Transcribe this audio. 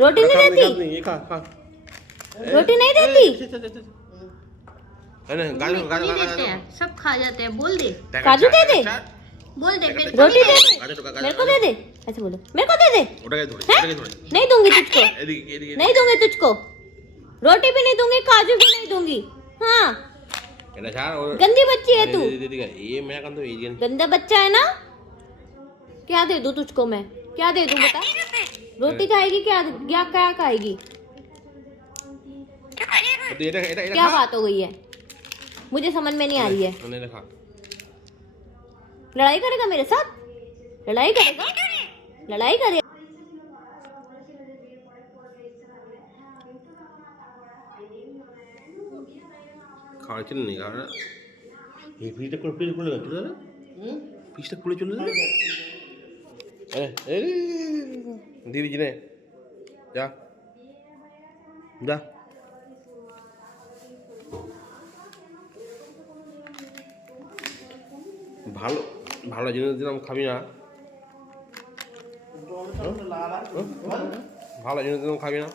रोटी नहीं देती? ये खा खा। रोटी नहीं देती? नहीं देते हैं, सब खा जाते हैं। बोल दे, काजू दे दे, बोल दे। रोटी दे दे, मेरे को दे दे, ऐसे बोलो, मेरे को दे दे। नहीं दूंगी तुझको, नहीं दूंगी तुझको, रोटी भी नहीं दूंगी, काजू भी नहीं दूंगी। हाँ गंदी बच्ची है तू, ये मैं कहता हूँ गंदा बच्चा है ना। क्या दे दूं तुझको मैं, क्या दे दूं बता? रोटी खाएगी क्या, क्या क्या खाएगी? क्या बात हो गई है, मुझे समझ में नहीं आ रही है। लड़ाई करेगा मेरे साथ, लड़ाई करेगा, लड़ाई करेगा। খাওয়ার জন্য নেই কারণ এই পিসটা খুলে গেছিল না, পিসটা খুলে চলে যাবে। দিদি জিনে যা যা, ভালো ভালো জিনিস দিলাম খাবি না, ভালো জিনিস দিলাম খাবি না।